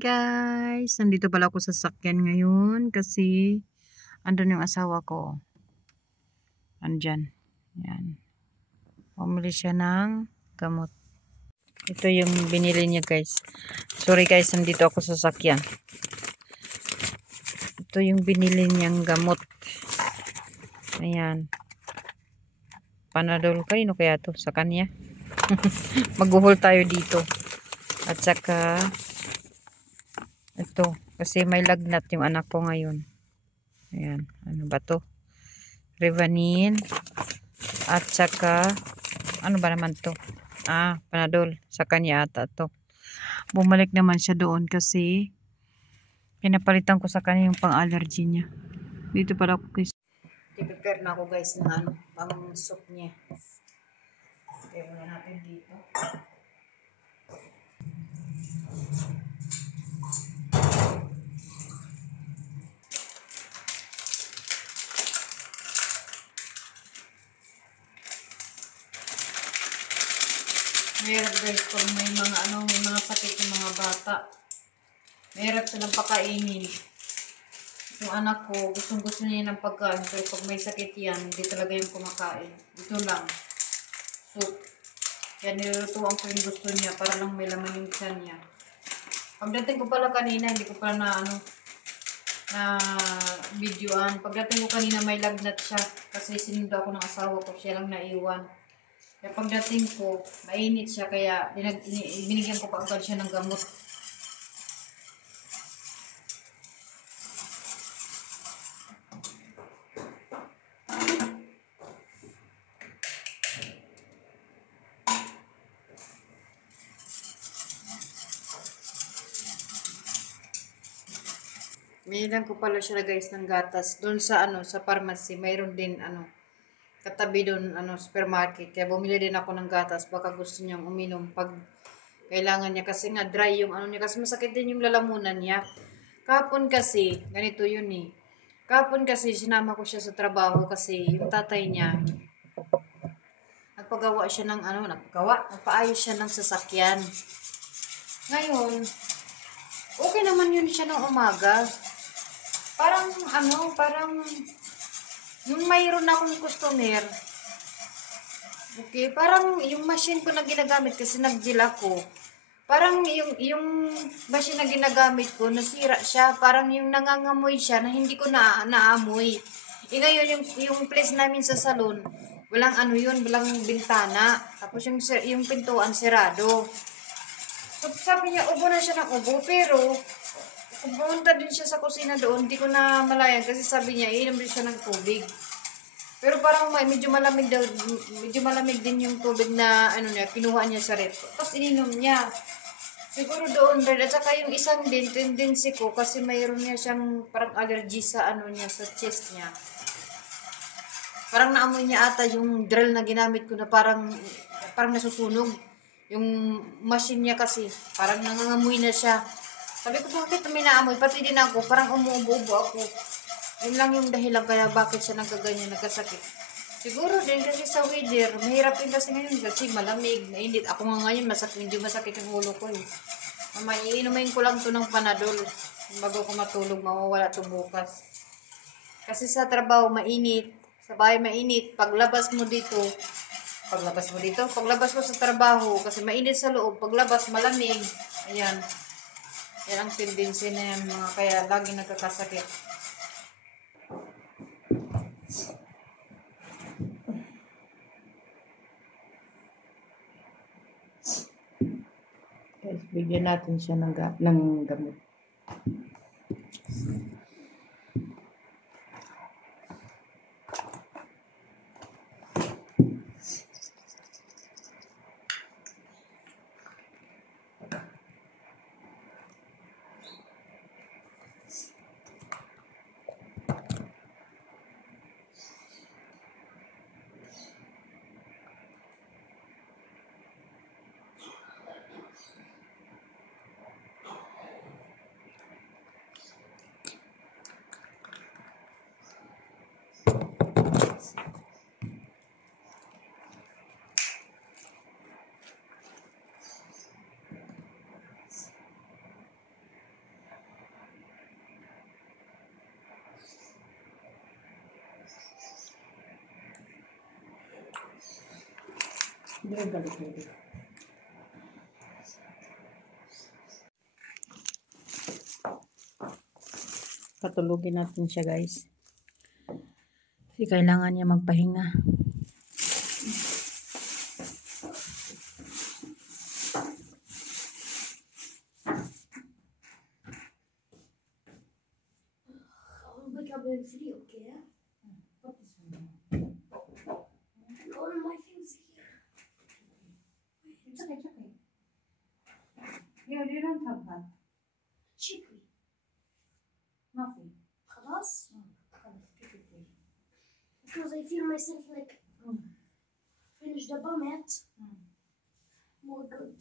Guys, nandito pala ako sa sakyan ngayon kasi andun yung asawa ko. Andyan. Yan. Bumili siya ng gamot. Ito yung binili niya guys. Sorry guys, nandito ako sa sakyan. Ito yung binili niyang gamot. Ayan. Panadol kayo no kaya to sa kanya. Maghuhol tayo dito. At saka ito, kasi may lagnat yung anak ko ngayon. Ayan, ano ba to? Revanin. At saka, ano ba naman to? Panadol. Sa kanya ata to. Bumalik naman siya doon kasi pinapalitan ko sa kanya yung pang-allergy niya. Dito pala ako guys. I-prepare na ako guys ng pang soup niya. Prepare na natin dito. Mahirap guys kung may mga sakit yung mga bata. Mahirap silang pakainin. Yung anak ko, gusto niya ng pagkain. Pero pag may sakit yan, hindi talaga yung kumakain. Ito lang. Soup. Kaya nilutuan ko yung gusto niya para lang may laman yung tiyan niya. Pagdating ko pala kanina, hindi ko pala na videoan. Pagdating ko kanina may lagnat siya. Kasi sinundo ako ng asawa ko. Siya lang naiwan. Kaya pagdating ko, mainit siya. Kaya binigyan ko pa agad siya ng gamot. Binilan ko pala siya guys ng gatas. Doon sa sa pharmacy, mayroon din katabi doon supermarket. Kaya bumili din ako ng gatas. Baka gusto niyang uminom pag kailangan niya. Kasi nga dry yung niya. Kasi masakit din yung lalamunan niya. Kapon kasi, ganito yun eh. Kapon kasi sinama ko siya sa trabaho kasi yung tatay niya nagpagawa siya ng nagpaayos siya ng sasakyan. Ngayon, okay naman yun siya ng umaga. Parang yung mayroon akong customer, okay, parang yung machine ko na ginagamit kasi nag-deal ako, parang yung machine na ginagamit ko, nasira siya, parang yung nangangamoy siya na hindi ko naamoy. Ngayon, yung place namin sa salon, walang walang bintana, tapos yung pintuan sirado. So, sabi niya, ubo na siya ng ubo, pero kung pumunta din siya sa kusina doon, hindi ko na malayan kasi sabi niya, iinom din siya ng tubig. Pero parang medyo malamig din yung tubig na kinuha niya sa ref. Tapos ininom niya. Siguro doon rin. At saka yung isang tendency ko kasi mayroon niya siyang parang allergy sa sa chest niya. Parang naamoy niya ata yung drill na ginamit ko na parang nasusunog. Yung machine niya kasi, parang nangangamoy na siya. Sabi ko, bakit may naamoy? Pati din ako, parang umuubo-ubo ako. Yun lang yung dahilan kaya bakit siya nagkaganyan, nagkasakit. Siguro din kasi sa weather, mahirap din kasi ngayon kasi malamig, mainit. Ako nga ngayon, medyo masakit yung ulo ko eh. Iinumin ko lang to ng Panadol. Bago ko matulog, mawawala to bukas. Kasi sa trabaho, mainit. Sa bahay, mainit. Paglabas mo sa trabaho, kasi mainit sa loob. Paglabas, malamig. Ayan. Yan ang tendency na yan, kaya lagi nagkakasakit. Guys, bigyan natin siya ng gamot. Patulugin natin siya, guys. Kasi kailangan niya magpahinga. It's okay, it's okay. You don't have that. شكري Nothing. خلاص خلاص keep it there. because I feel myself like finish the vomit more good.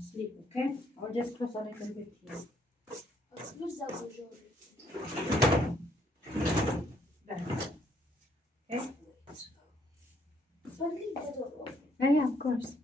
Sleep, okay? I'll just close a little bit here. Where's the other Jordan? There. Okay? But leave the door open. Yeah, of course.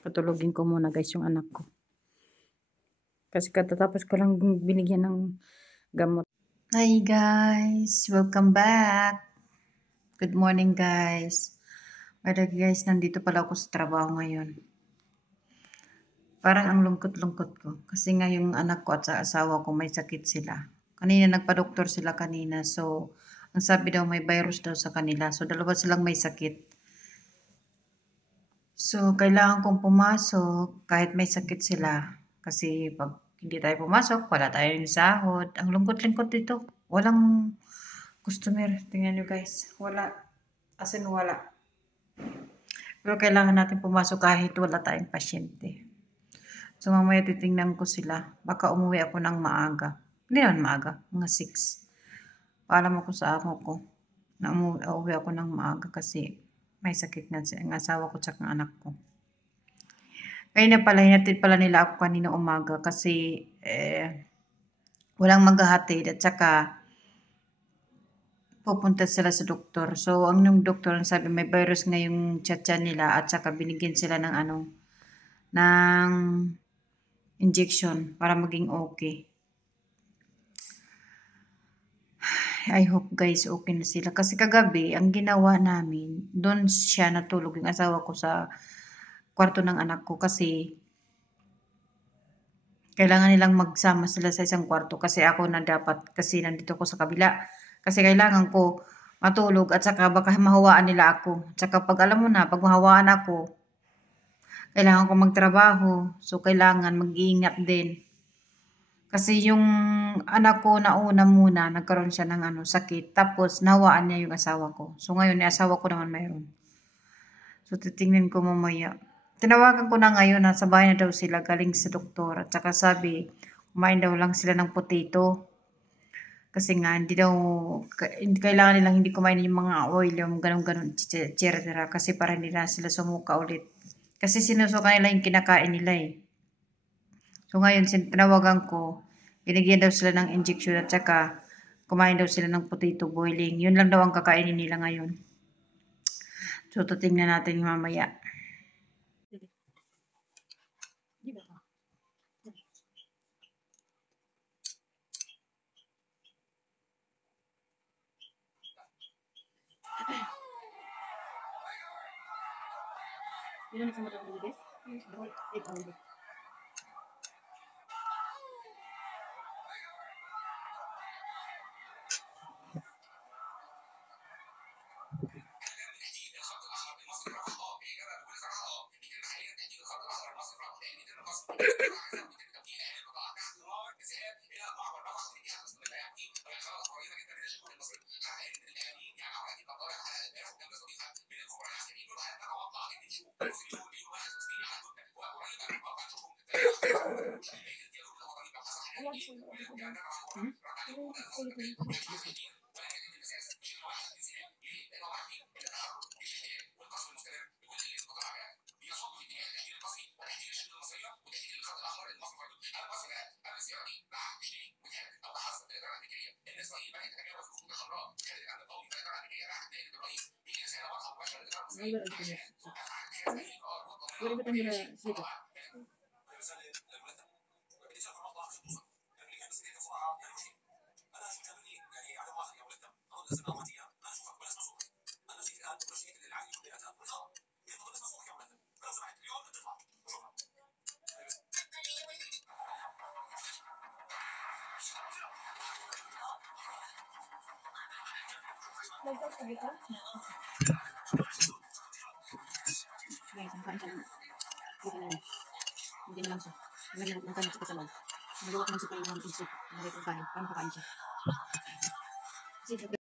Patulogin ko muna, guys, yung anak ko. Kasi katatapos ko lang binigyan ng gamot. Hi guys! Welcome back! Good morning guys! By the way guys, nandito pala ako sa trabaho ngayon. Parang ang lungkot-lungkot ko. Kasi nga yung anak ko at sa asawa ko may sakit sila. Kanina nagpa-doktor sila kanina. So, ang sabi daw may virus daw sa kanila. So, dalawa silang may sakit. So, kailangan kong pumasok kahit may sakit sila. Kasi pag hindi tayo pumasok, wala tayong sahod. Ang lungkot-lungkot dito. Walang customer. Tingnan nyo guys. Wala. As in, wala. Pero kailangan natin pumasok kahit wala tayong pasyente. So, mamaya titingnan ko sila. Baka umuwi ako ng maaga. Hindi naman maaga. Mga 6. Paalam ako sa amo ko na umuwi ako ng maaga kasi may sakit na ang asawa ko at ang anak ko. Kaya pala, hinatid pala nila ako kanina umaga kasi walang maghahatid at saka pupunta sila sa doktor. So, ang yung doktor ang sabi may virus nga yung tiyan nila at saka binigyan sila ng ng injection para maging okay. I hope guys okay na sila. Kasi kagabi, ang ginawa namin, doon siya natulog yung asawa ko sa kwarto ng anak ko kasi kailangan nilang magsama sila sa isang kwarto kasi ako na dapat kasi nandito ko sa kabila. Kasi kailangan ko matulog at saka baka mahawaan nila ako. At saka pag alam mo na, pag mahawaan ako, kailangan ko magtrabaho. So kailangan mag-iingat din. Kasi yung anak ko na una muna, nagkaroon siya ng sakit. Tapos, nawaan niya yung asawa ko. So, ngayon, yung asawa ko naman mayroon. So, titingnan ko mamaya. Tinawagan ko na ngayon, nasa bahay na daw sila, galing sa doktor. At saka sabi, kumain daw lang sila ng potato. Kasi nga, hindi daw, kailangan nilang hindi kumain yung mga oil, yung ganun-ganun, etc. Kasi para hindi na sila sumuka ulit. Kasi sinusuka nila yung kinakain nila eh. So ngayon, tinawagan ko, binigyan daw sila ng injection at saka kumain daw sila ng potato boiling. Yun lang daw ang kakainin nila ngayon. So, tutingnan natin mamaya. Yun ang sama ng bilis? Nagsasabi ka? Guys, ang kain siya ng buka na yun. Hindi na lang siya. Naghanap ng kanin sa kasalan. Nagawa ko ng sipay ng isip. Nagay kong kain. Paano kakain siya? Kasi